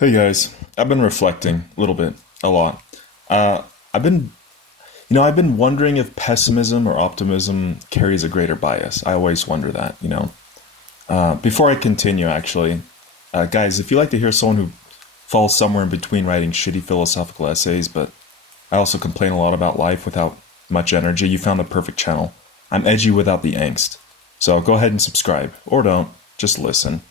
Hey guys, I've been reflecting a little bit, a lot. I've been, I've been wondering if pessimism or optimism carries a greater bias. I always wonder that. Before I continue, actually, guys, if you like to hear someone who falls somewhere in between writing shitty philosophical essays, but I also complain a lot about life without much energy, you found the perfect channel. I'm edgy without the angst. So go ahead and subscribe, or don't, just listen.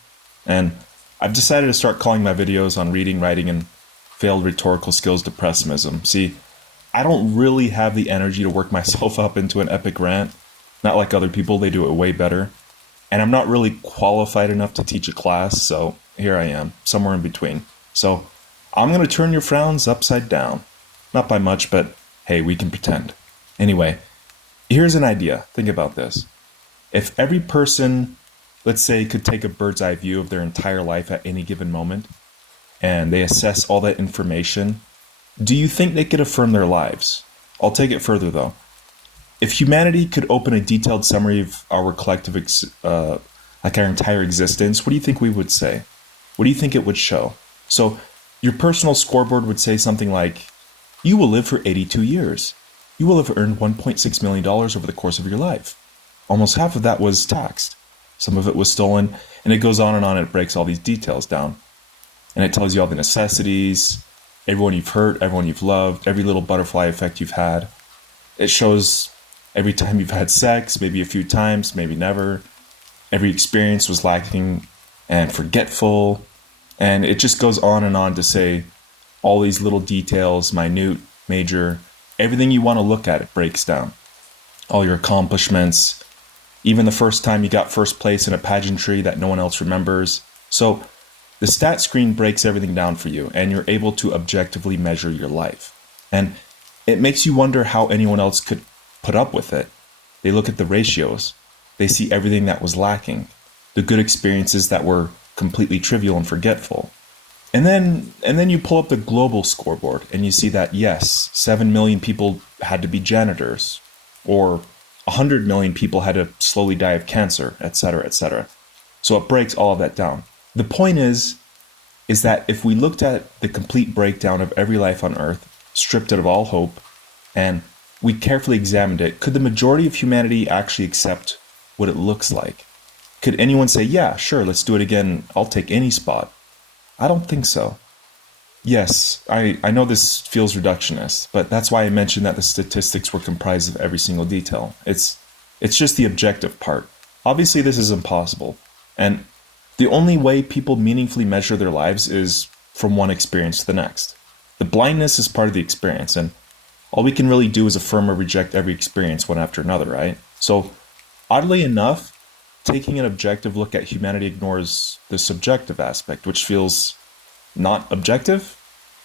And I've decided to start calling my videos on reading, writing, and failed rhetorical skills depressimism. See, I don't really have the energy to work myself up into an epic rant. Not like other people, they do it way better. And I'm not really qualified enough to teach a class, so here I am, somewhere in between. So I'm going to turn your frowns upside down. Not by much, but hey, we can pretend. Anyway, here's an idea. Think about this. If every person, let's say, could take a bird's eye view of their entire life at any given moment, and they assess all that information, do you think they could affirm their lives? I'll take it further though. If humanity could open a detailed summary of our collective, like our entire existence, what do you think we would say? What do you think it would show? So, your personal scoreboard would say something like, you will live for 82 years. You will have earned $1.6 million over the course of your life. Almost half of that was taxed. Some of it was stolen, and it goes on and on, and it breaks all these details down. And it tells you all the necessities, everyone you've hurt, everyone you've loved, every little butterfly effect you've had. It shows every time you've had sex, maybe a few times, maybe never. Every experience was lacking and forgetful. And it just goes on and on to say all these little details, minute, major, everything you want to look at, it breaks down. All your accomplishments, even the first time you got first place in a pageantry that no one else remembers. So the stat screen breaks everything down for you, and you're able to objectively measure your life. And it makes you wonder how anyone else could put up with it. They look at the ratios. They see everything that was lacking, the good experiences that were completely trivial and forgetful. And then you pull up the global scoreboard and you see that yes, 7 million people had to be janitors, or 100 million people had to slowly die of cancer, etc., etc. So it breaks all of that down. The point is that if we looked at the complete breakdown of every life on Earth, stripped it of all hope, and we carefully examined it, could the majority of humanity actually accept what it looks like? Could anyone say, yeah, sure, let's do it again, I'll take any spot? I don't think so. Yes, I know this feels reductionist, but that's why I mentioned that the statistics were comprised of every single detail. It's just the objective part. Obviously, this is impossible. And the only way people meaningfully measure their lives is from one experience to the next. The blindness is part of the experience, and all we can really do is affirm or reject every experience one after another, right? So, oddly enough, taking an objective look at humanity ignores the subjective aspect, which feels not objective,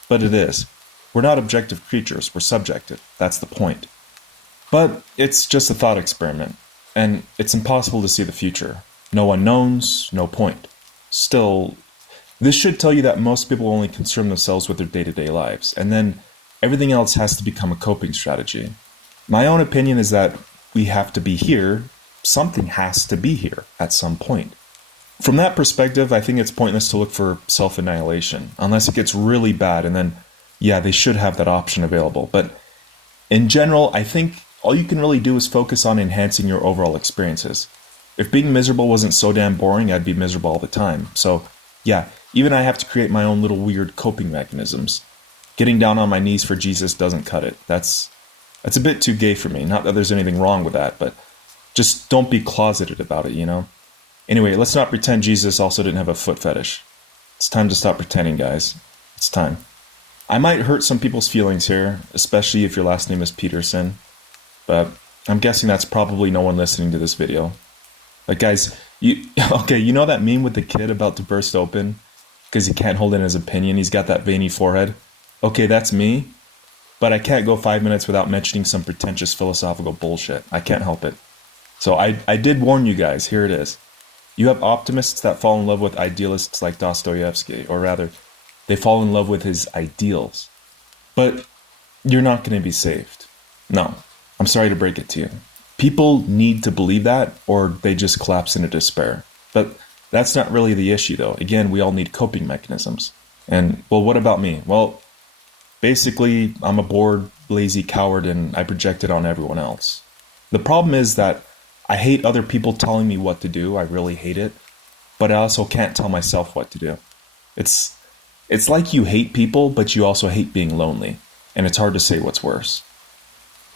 but it is. We're not objective creatures, we're subjective. That's the point. But it's just a thought experiment, and it's impossible to see the future. No unknowns, no point. Still, this should tell you that most people only concern themselves with their day-to-day lives, and then everything else has to become a coping strategy. My own opinion is that we have to be here. Something has to be here at some point. From that perspective, I think it's pointless to look for self-annihilation, unless it gets really bad, and then, yeah, they should have that option available. But in general, I think all you can really do is focus on enhancing your overall experiences. If being miserable wasn't so damn boring, I'd be miserable all the time. So, yeah, even I have to create my own little weird coping mechanisms. Getting down on my knees for Jesus doesn't cut it. That's a bit too gay for me. Not that there's anything wrong with that, but just don't be closeted about it. Anyway, let's not pretend Jesus also didn't have a foot fetish. It's time to stop pretending, guys. It's time. I might hurt some people's feelings here, especially if your last name is Peterson, but I'm guessing that's probably no one listening to this video. But guys, you know that meme with the kid about to burst open because he can't hold in his opinion, he's got that veiny forehead? Okay, that's me, but I can't go 5 minutes without mentioning some pretentious philosophical bullshit. I can't help it. So I did warn you guys, here it is. You have optimists that fall in love with idealists like Dostoevsky, or rather, they fall in love with his ideals. But you're not going to be saved. No, I'm sorry to break it to you. People need to believe that, or they just collapse into despair. But that's not really the issue, though. Again, we all need coping mechanisms. And, well, what about me? Well, basically, I'm a bored, lazy coward and I project it on everyone else. The problem is that I hate other people telling me what to do. I really hate it. But I also can't tell myself what to do. It's it's like you hate people, but you also hate being lonely, and it's hard to say what's worse.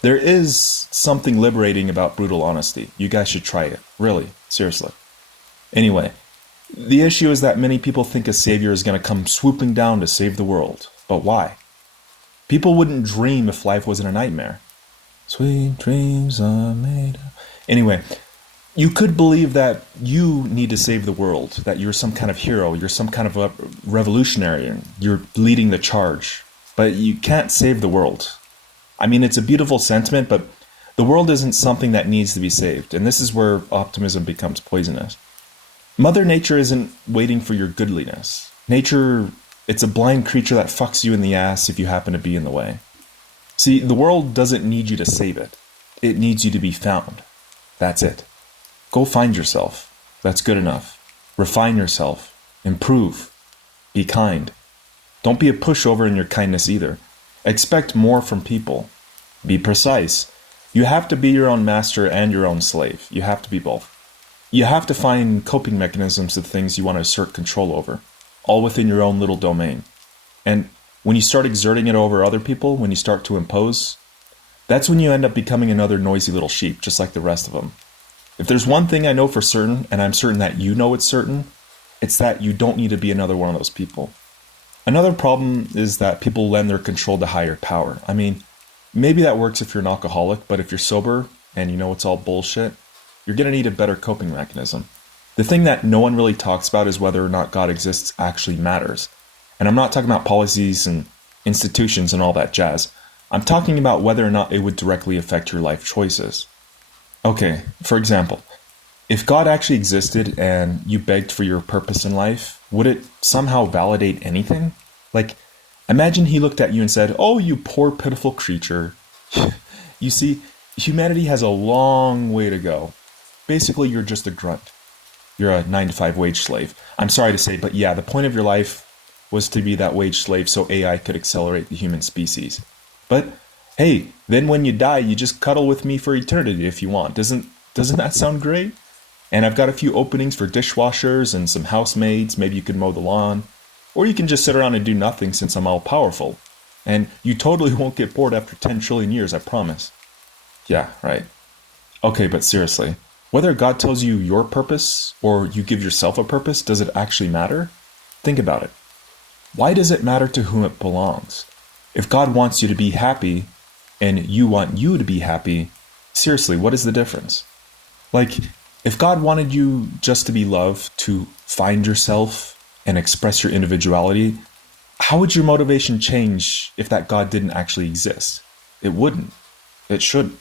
There is something liberating about brutal honesty. You guys should try it. Really, seriously. Anyway, the issue is that many people think a savior is going to come swooping down to save the world. But why? People wouldn't dream if life wasn't a nightmare. Sweet dreams are made. Anyway, you could believe that you need to save the world, that you're some kind of hero, you're some kind of a revolutionary, and you're leading the charge. But you can't save the world. I mean, it's a beautiful sentiment, but the world isn't something that needs to be saved, and this is where optimism becomes poisonous. Mother Nature isn't waiting for your goodliness. Nature, it's a blind creature that fucks you in the ass if you happen to be in the way. See, the world doesn't need you to save it. It needs you to be found. That's it. Go find yourself. That's good enough. Refine yourself. Improve. Be kind. Don't be a pushover in your kindness either. Expect more from people. Be precise. You have to be your own master and your own slave. You have to be both. You have to find coping mechanisms to things you want to assert control over, all within your own little domain. And when you start exerting it over other people, when you start to impose, that's when you end up becoming another noisy little sheep, just like the rest of them. If there's one thing I know for certain, and I'm certain that you know it's certain, it's that you don't need to be another one of those people. Another problem is that people lend their control to higher power. I mean, maybe that works if you're an alcoholic, but if you're sober and you know it's all bullshit, you're going to need a better coping mechanism. The thing that no one really talks about is whether or not God exists actually matters. And I'm not talking about policies and institutions and all that jazz. I'm talking about whether or not it would directly affect your life choices. Okay, for example, if God actually existed and you begged for your purpose in life, would it somehow validate anything? Like, imagine he looked at you and said, "Oh, you poor pitiful creature." You see, humanity has a long way to go. Basically, you're just a grunt. You're a 9 to 5 wage slave. I'm sorry to say, but yeah, the point of your life was to be that wage slave so AI could accelerate the human species. But hey, then when you die, you just cuddle with me for eternity if you want. Doesn't that sound great? And I've got a few openings for dishwashers and some housemaids. Maybe you could mow the lawn. Or you can just sit around and do nothing since I'm all powerful. And you totally won't get bored after 10 trillion years, I promise. Yeah, right. Okay, but seriously, whether God tells you your purpose or you give yourself a purpose, does it actually matter? Think about it. Why does it matter to whom it belongs? If God wants you to be happy and you want you to be happy, seriously, what is the difference? Like, if God wanted you just to be loved, to find yourself and express your individuality, how would your motivation change if that God didn't actually exist? It wouldn't. It shouldn't.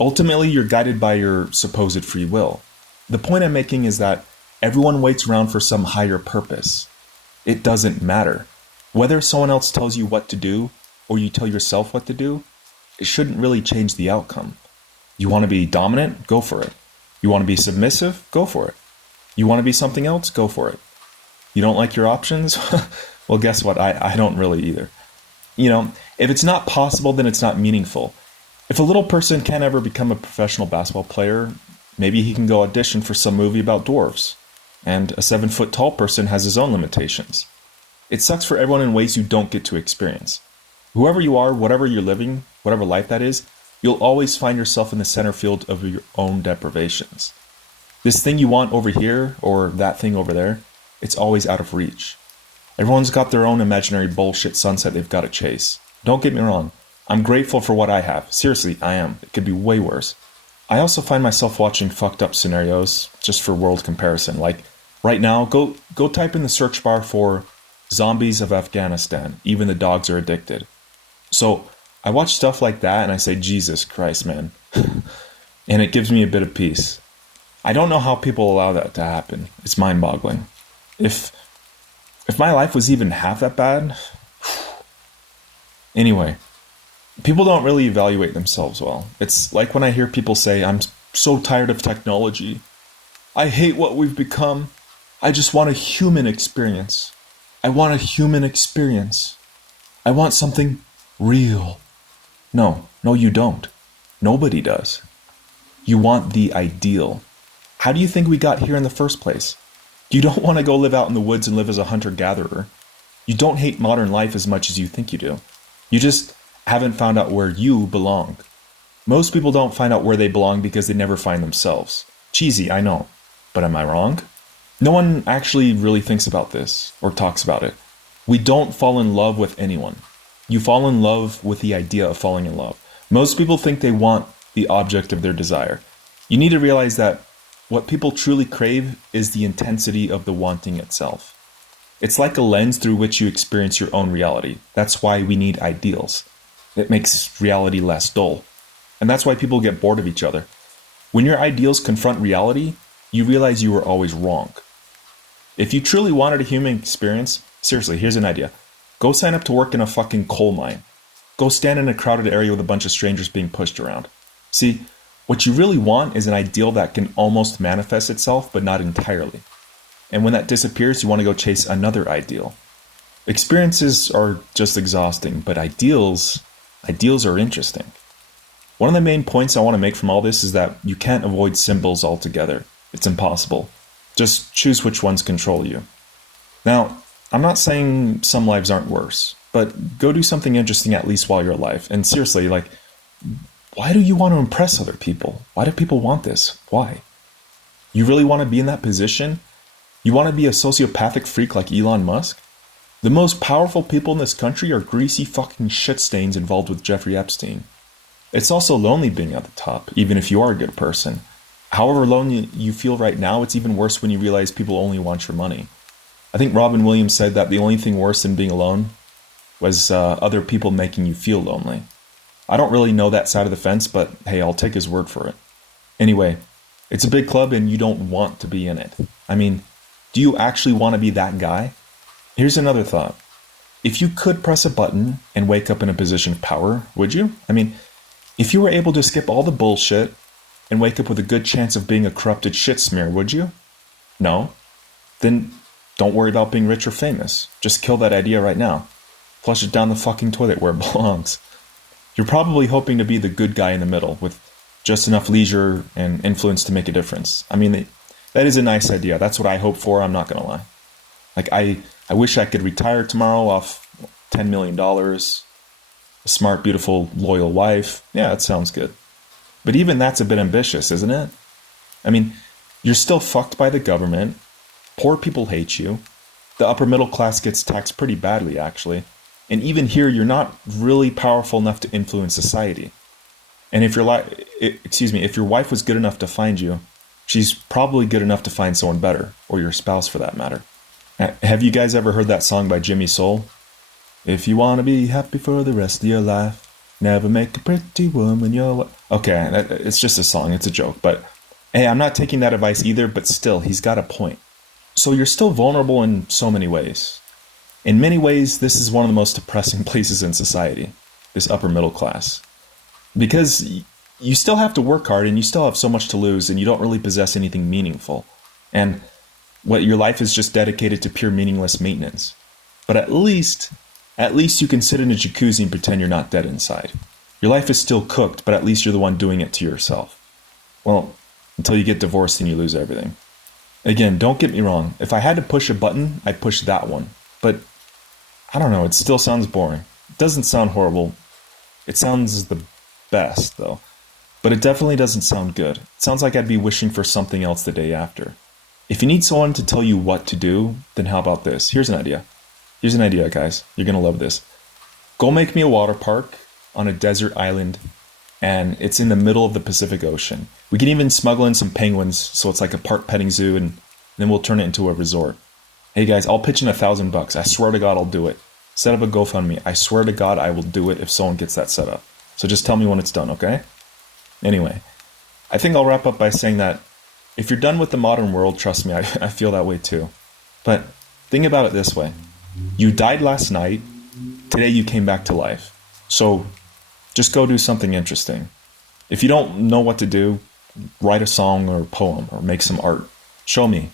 Ultimately, you're guided by your supposed free will. The point I'm making is that everyone waits around for some higher purpose. It doesn't matter. Whether someone else tells you what to do or you tell yourself what to do, it shouldn't really change the outcome. You want to be dominant? Go for it. You want to be submissive? Go for it. You want to be something else? Go for it. You don't like your options? Well, guess what? I don't really either. You know, if it's not possible, then it's not meaningful. If a little person can't ever become a professional basketball player, maybe he can go audition for some movie about dwarves. And a 7-foot tall person has his own limitations. It sucks for everyone in ways you don't get to experience. Whoever you are, whatever you're living, whatever life that is, you'll always find yourself in the center field of your own deprivations. This thing you want over here, or that thing over there, it's always out of reach. Everyone's got their own imaginary bullshit sunset they've got to chase. Don't get me wrong. I'm grateful for what I have. Seriously, I am. It could be way worse. I also find myself watching fucked up scenarios just for world comparison. Like, right now, go type in the search bar for zombies of Afghanistan. Even the dogs are addicted. So, I watch stuff like that and I say, Jesus Christ, man. And it gives me a bit of peace. I don't know how people allow that to happen. It's mind-boggling. If my life was even half that bad... Anyway, people don't really evaluate themselves well. It's like when I hear people say, I'm so tired of technology. I hate what we've become. I just want a human experience. I want a human experience. I want something real. No, no, you don't. Nobody does. You want the ideal. How do you think we got here in the first place? You don't want to go live out in the woods and live as a hunter-gatherer. You don't hate modern life as much as you think you do. You just haven't found out where you belong. Most people don't find out where they belong because they never find themselves. Cheesy, I know. But am I wrong? No one actually really thinks about this or talks about it. We don't fall in love with anyone. You fall in love with the idea of falling in love. Most people think they want the object of their desire. You need to realize that what people truly crave is the intensity of the wanting itself. It's like a lens through which you experience your own reality. That's why we need ideals. It makes reality less dull. And that's why people get bored of each other. When your ideals confront reality, you realize you were always wrong. If you truly wanted a human experience, seriously, here's an idea. Go sign up to work in a fucking coal mine. Go stand in a crowded area with a bunch of strangers being pushed around. See, what you really want is an ideal that can almost manifest itself, but not entirely. And when that disappears, you want to go chase another ideal. Experiences are just exhausting, but ideals are interesting. One of the main points I want to make from all this is that you can't avoid symbols altogether. It's impossible. Just choose which ones control you. Now, I'm not saying some lives aren't worse, but go do something interesting at least while you're alive. And seriously, why do you want to impress other people? Why do people want this? Why? You really want to be in that position? You want to be a sociopathic freak like Elon Musk? The most powerful people in this country are greasy fucking shit stains involved with Jeffrey Epstein. It's also lonely being at the top, even if you are a good person. However lonely you feel right now, it's even worse when you realize people only want your money. I think Robin Williams said that the only thing worse than being alone was other people making you feel lonely. I don't really know that side of the fence, but hey, I'll take his word for it. Anyway, it's a big club and you don't want to be in it. I mean, do you actually want to be that guy? Here's another thought. If you could press a button and wake up in a position of power, would you? I mean, if you were able to skip all the bullshit and wake up with a good chance of being a corrupted shit smear, would you? No? Then don't worry about being rich or famous. Just kill that idea right now. Flush it down the fucking toilet where it belongs. You're probably hoping to be the good guy in the middle with just enough leisure and influence to make a difference. I mean, that is a nice idea. That's what I hope for, I'm not going to lie. I wish I could retire tomorrow off $10 million, a smart, beautiful, loyal wife. Yeah, that sounds good. But even that's a bit ambitious, isn't it? I mean, you're still fucked by the government. Poor people hate you. The upper middle class gets taxed pretty badly, actually. And even here, you're not really powerful enough to influence society. And if your wife was good enough to find you, she's probably good enough to find someone better, or your spouse for that matter. Have you guys ever heard that song by Jimmy Soul? If you want to be happy for the rest of your life, never make a pretty woman your wife. Okay, it's just a song, it's a joke. But hey, I'm not taking that advice either, but still, he's got a point. So you're still vulnerable in so many ways. In many ways, this is one of the most depressing places in society, this upper middle class. Because you still have to work hard and you still have so much to lose and you don't really possess anything meaningful. And your life is just dedicated to pure meaningless maintenance. But at least you can sit in a jacuzzi and pretend you're not dead inside. Your life is still cooked, but at least you're the one doing it to yourself. Well, until you get divorced and you lose everything. Again, don't get me wrong. If I had to push a button, I'd push that one. But I don't know, it still sounds boring. It doesn't sound horrible. It sounds the best, though. But it definitely doesn't sound good. It sounds like I'd be wishing for something else the day after. If you need someone to tell you what to do, then how about this? Here's an idea. Here's an idea, guys. You're going to love this. Go make me a water park on a desert island, and it's in the middle of the Pacific Ocean. We can even smuggle in some penguins, so it's like a park petting zoo, and then we'll turn it into a resort. Hey guys, I'll pitch in $1,000. I swear to God I'll do it. Set up a GoFundMe. I swear to God I will do it if someone gets that set up. So just tell me when it's done, okay? Anyway, I think I'll wrap up by saying that if you're done with the modern world, trust me, I feel that way too. But think about it this way. You died last night. Today you came back to life. So just go do something interesting. If you don't know what to do, write a song or a poem or make some art. Show me.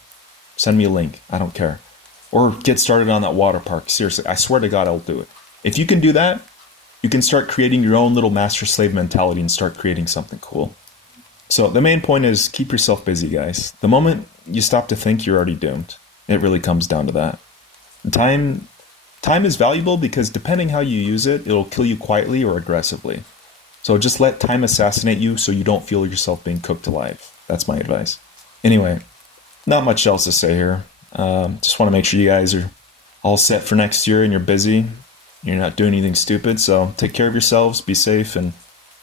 Send me a link. I don't care. Or get started on that water park. Seriously, I swear to God, I'll do it. If you can do that, you can start creating your own little master slave mentality and start creating something cool. So the main point is keep yourself busy, guys. The moment you stop to think, you're already doomed. It really comes down to that. Time time is valuable because depending how you use it, it'll kill you quietly or aggressively. So just let time assassinate you so you don't feel yourself being cooked alive. That's my advice. Anyway, not much else to say here. Just want to make sure you guys are all set for next year and you're busy. You're not doing anything stupid. So take care of yourselves, be safe, and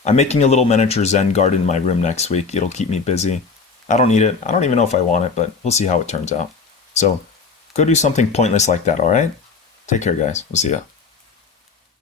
I'm making a little miniature Zen garden in my room next week. It'll keep me busy. I don't need it. I don't even know if I want it, but we'll see how it turns out. So go do something pointless like that, all right? Take care, guys. We'll see ya.